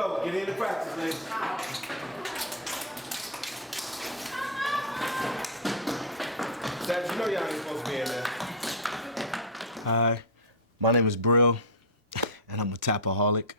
go. Get into practice, ladies. Dad, you know y'all ain't supposed to be in there. Hi, my name is Bril, and I'm a tapaholic.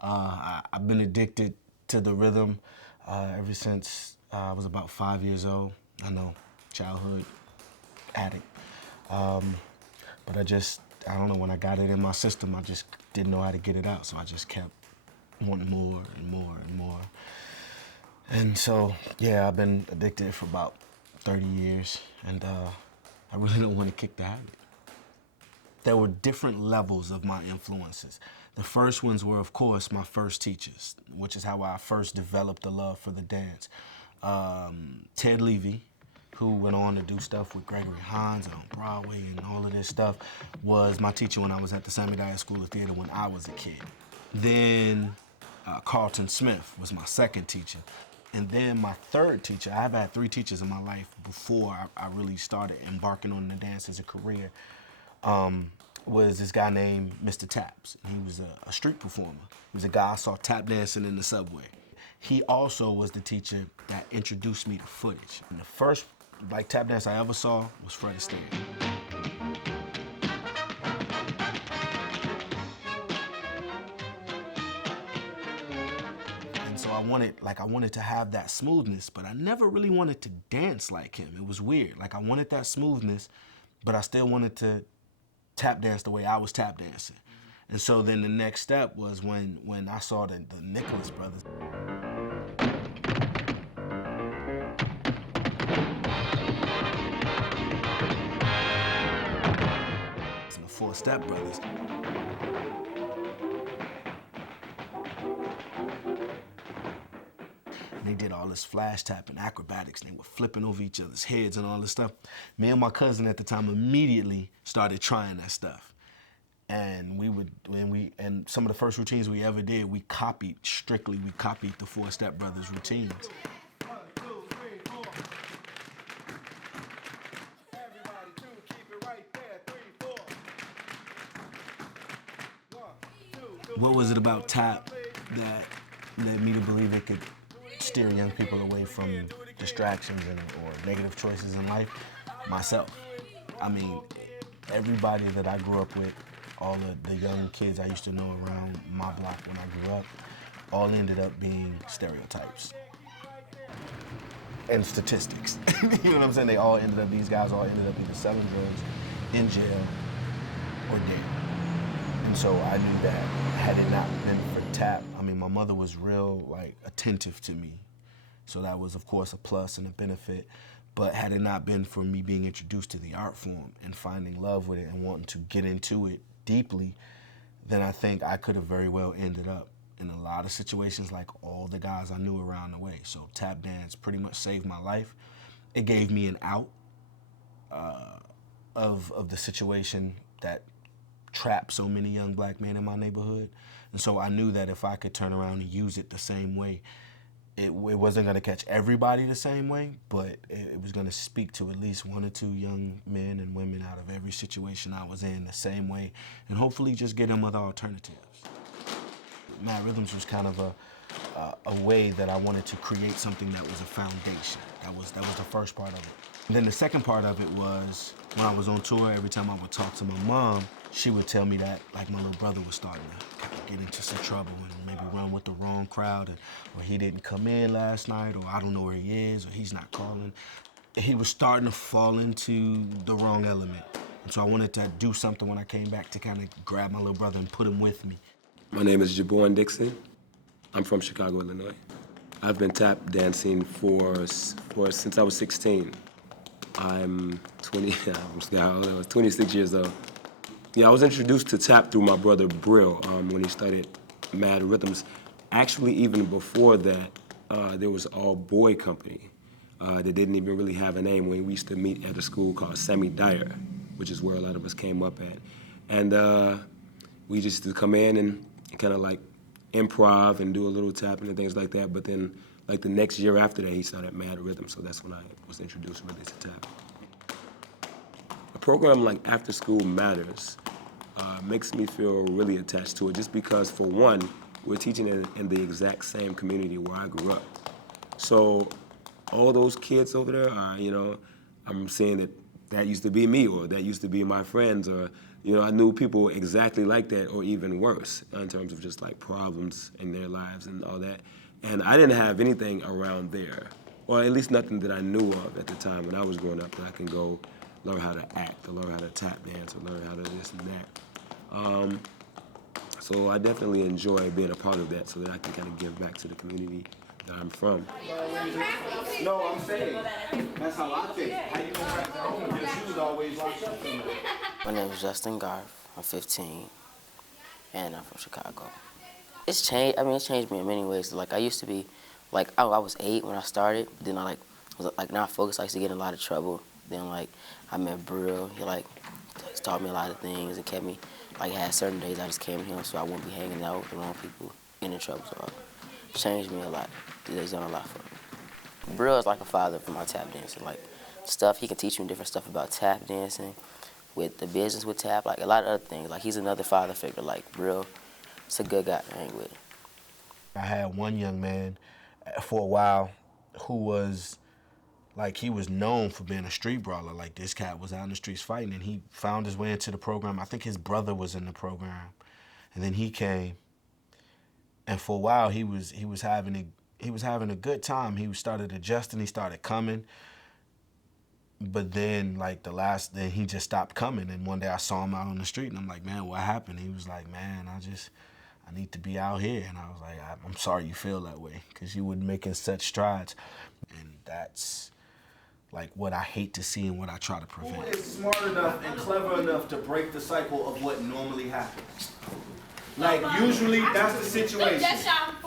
I've been addicted to the rhythm ever since I was about 5 years old. I know, childhood addict. But I don't know, when I got it in my system, I just didn't know how to get it out, so I just kept wanting more and more and more. And so, yeah, I've been addicted for about 30 years, and I really don't want to kick the habit. There were different levels of my influences. The first ones were, of course, my first teachers, which is how I first developed a love for the dance. Ted Levy, who went on to do stuff with Gregory Hines on Broadway and all of this stuff, was my teacher when I was at the M.A.D.D School of Theater when I was a kid. Then Carlton Smith was my second teacher. And then my third teacher, I've had 3 teachers in my life before I really started embarking on the dance as a career, was this guy named Mr. Taps. He was a street performer. He was a guy I saw tap dancing in the subway. He also was the teacher that introduced me to footage. And the first tap dance I ever saw was Fred Astaire. And so I wanted to have that smoothness, but I never really wanted to dance like him. It was weird. I wanted that smoothness, but I still wanted to tap dance the way I was tap dancing. And so then the next step was when I saw the Nicholas brothers. And the Four Step Brothers. They did all this flash tap and acrobatics, and they were flipping over each other's heads and all this stuff. Me and my cousin at the time immediately started trying that stuff. And and some of the first routines we ever did, we copied the Four Step Brothers routines. 1, 2, 3, 4. Everybody, 2, keep it right there. 3, 4. 1, 2, 3. What was it about tap that led me to believe it could steer young people away from distractions or negative choices in life? Myself. I mean, everybody that I grew up with, all of the young kids I used to know around my block when I grew up, all ended up being stereotypes and statistics. You know what I'm saying? These guys all ended up either selling drugs, in jail, or dead. And so I knew that had it not been for tap, I mean, my mother was real, attentive to me. So that was, of course, a plus and a benefit. But had it not been for me being introduced to the art form and finding love with it and wanting to get into it deeply, then I think I could have very well ended up in a lot of situations like all the guys I knew around the way. So tap dance pretty much saved my life. It gave me an out of the situation that trapped so many young black men in my neighborhood. And so I knew that if I could turn around and use it the same way, it wasn't gonna catch everybody the same way, but it was gonna speak to at least 1 or 2 young men and women out of every situation I was in the same way, and hopefully just get them other alternatives. M.A.D.D Rhythms was kind of a way that I wanted to create something that was a foundation. That was the first part of it. And then the second part of it was, when I was on tour, every time I would talk to my mom, she would tell me that my little brother was starting to get into some trouble and maybe run with the wrong crowd, or he didn't come in last night, or I don't know where he is, or he's not calling. He was starting to fall into the wrong element. And so I wanted to do something when I came back to kind of grab my little brother and put him with me. My name is Dixon. I'm from Chicago, Illinois. I've been tap dancing since I was 16. I'm 20, I was 26 years old. Yeah, I was introduced to tap through my brother Bril when he started M.A.D.D Rhythms. Actually, even before that, there was an all-boy company that didn't even really have a name when we used to meet at a school called Sammy Dyer, which is where a lot of us came up at. And we just used to come in and kind of improv and do a little tapping and things like that. But then, the next year after that, he started M.A.D.D Rhythms, so that's when I was introduced really to tap. A program like After School Matters makes me feel really attached to it, just because, for one, we're teaching in the exact same community where I grew up. So all those kids over there are, you know, I'm saying that used to be me, or that used to be my friends, or, you know, I knew people exactly like that, or even worse, in terms of just like problems in their lives and all that. And I didn't have anything around there, or at least nothing that I knew of at the time when I was growing up that I can go learn how to act, or learn how to tap dance, or learn how to this and that. So I definitely enjoy being a part of that, so that I can kind of give back to the community that I'm from. No, I'm saying, that's how I think. How you gonna back to home if your shoes always locked up somewhere? My name is Justin Garth. I'm 15, and I'm from Chicago. It's changed. I mean, it's changed me in many ways. Like, I used to be, like, I was 8 when I started. Then I was not focused. I used to get in a lot of trouble. Then I met Bril. He taught me a lot of things and kept me. Had certain days I just came to him so I wouldn't be hanging out with the wrong people, getting in trouble. So it changed me a lot. He's done a lot for me. Bril is like a father for my tap dancing. He can teach me different stuff about tap dancing, with the business with tap, a lot of other things. He's another father figure. Bril, it's a good guy to hang with. I had one young man for a while who was he was known for being a street brawler. This cat was out in the streets fighting, and he found his way into the program. I think his brother was in the program, and then he came. And for a while, he was having a good time. He started adjusting. He started coming. But then, then he just stopped coming. And one day I saw him out on the street, and I'm like, man, what happened? He was like, man, I need to be out here. And I was like, I'm sorry you feel that way, because you were making such strides. And that's what I hate to see and what I try to prevent. Who is smart enough and clever enough to break the cycle of what normally happens? Usually that's the situation.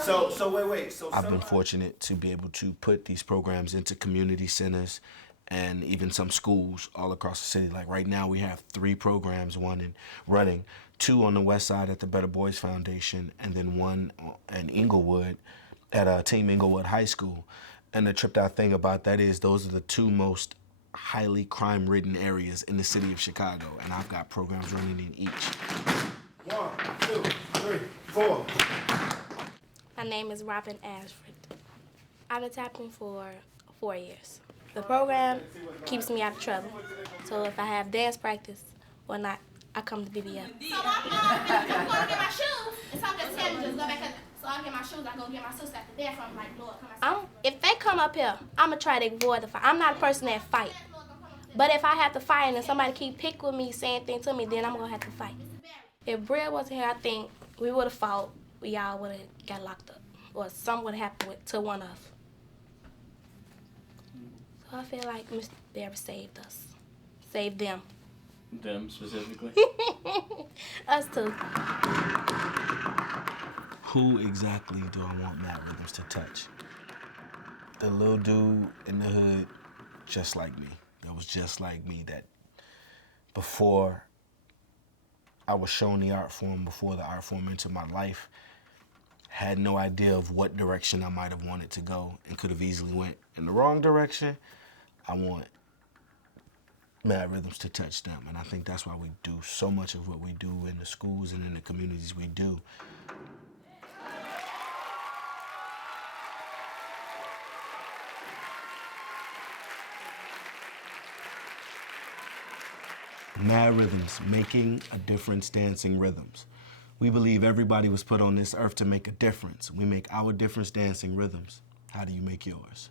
So wait. I've been fortunate to be able to put these programs into community centers and even some schools all across the city. Right now we have 3 programs, running, 2 on the west side at the Better Boys Foundation, and then 1 in Inglewood at Team Inglewood High School. And the tripped out thing about that is those are the 2 most highly crime-ridden areas in the city of Chicago, and I've got programs running in each. 1, 2, 3, 4. My name is Robin Ashford. I've been tapping for 4 years. The program keeps me out of trouble. So if I have dance practice or not, I come to BBF. So I'm going to get my shoes, and so I'm just telling you, just go back up. So I get my shoes, I go get my sister at the bathroom, Lord, come outside. If they come up here, I'm going to try to avoid the fight. I'm not a person that fight. But if I have to fight and somebody keep picking with me, saying things to me, then I'm going to have to fight. If Bril wasn't here, I think we would have fought. We all would have got locked up. Or something would have happened to one of us. So I feel like Mr. Barrett saved us. Saved them. Them specifically? Us too. Who exactly do I want M.A.D.D Rhythms to touch? The little dude in the hood, just like me. That was just like me, that before I was shown the art form, before the art form entered my life, had no idea of what direction I might have wanted to go and could have easily went in the wrong direction. I want M.A.D.D Rhythms to touch them, and I think that's why we do so much of what we do in the schools and in the communities we do. M.A.D.D Rhythms, making a difference dancing rhythms. We believe everybody was put on this earth to make a difference. We make our difference dancing rhythms. How do you make yours?